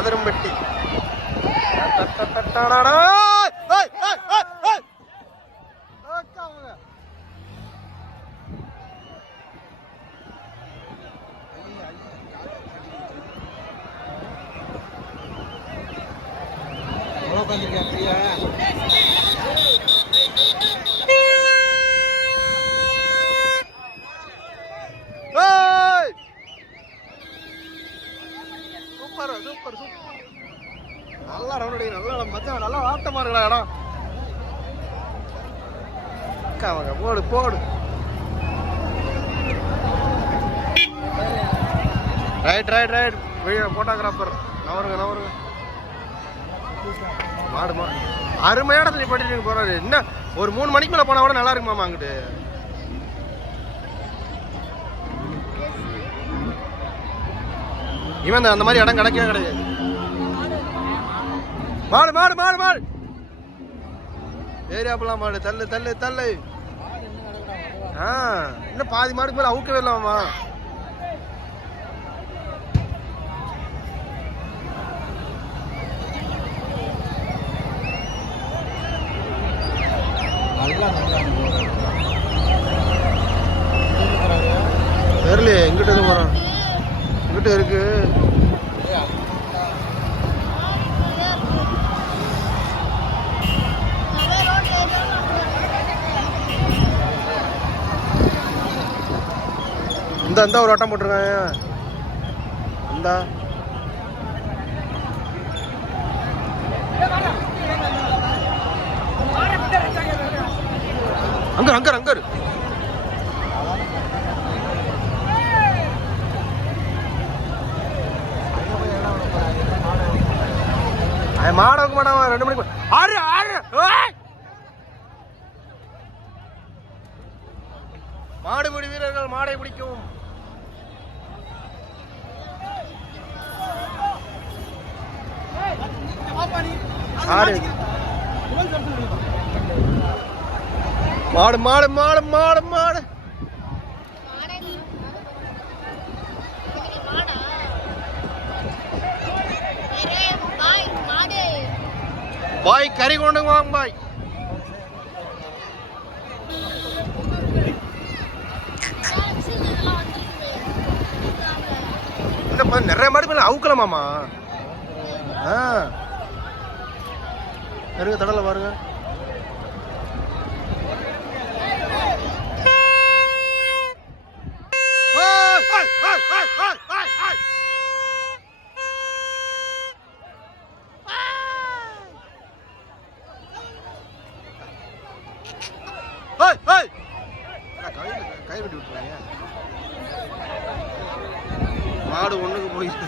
Kathirampatti. Super super super, நல்லா round அடிக்க, நல்லா மச்சான், நல்லா ஆட்டமா இருக்கா இடம். அவங்க போடு போடு, ரைட் ரைட் ரைட், போட்டோகிராஃபர் நவருங்க நவருங்க. மாடு மாடு அருமையான தண்ணி பட்டு போறாரு. என்ன ஒரு 3 மணிக்கு மேல போனா கூட நல்லா இருக்குமாமா அங்கிட்டு. இவன் அந்த மாதிரி இடம் கிடைக்கவே கிடையாது. மாடு மாடு மாடு மாடு, ஏரியாப்பெல்லாம் மாடு, தள்ளு தள்ளு தள்ளு. இன்னும் பாதி மாடுக்கு மேல அவுக்கவே இல்லாமா. தெரியல எங்கிட்ட எதுவும் போறான், இங்கிட்ட இருக்கு. இந்த ஒரு வட்டம் போட்டிருக்காங்க. இந்த அங்க அங்க அங்க மாடவுக்கு மாட்டான். 2 மணிக்கு ஆறு ஆறு மாடுபிடி வீரர்கள் மாடை பிடிக்கும். மாடு மாடு மாடு மாடு மாடு பாய், கறி கொண்டு வாங்க பாய். இந்த நிறைய மாடு மேல அவுக்கலாமாமா. இருங்க தடல பாருங்க. கை விட்டு விட்டுறாங்க. மாடு ஒண்ணுக்கு போயிட்டு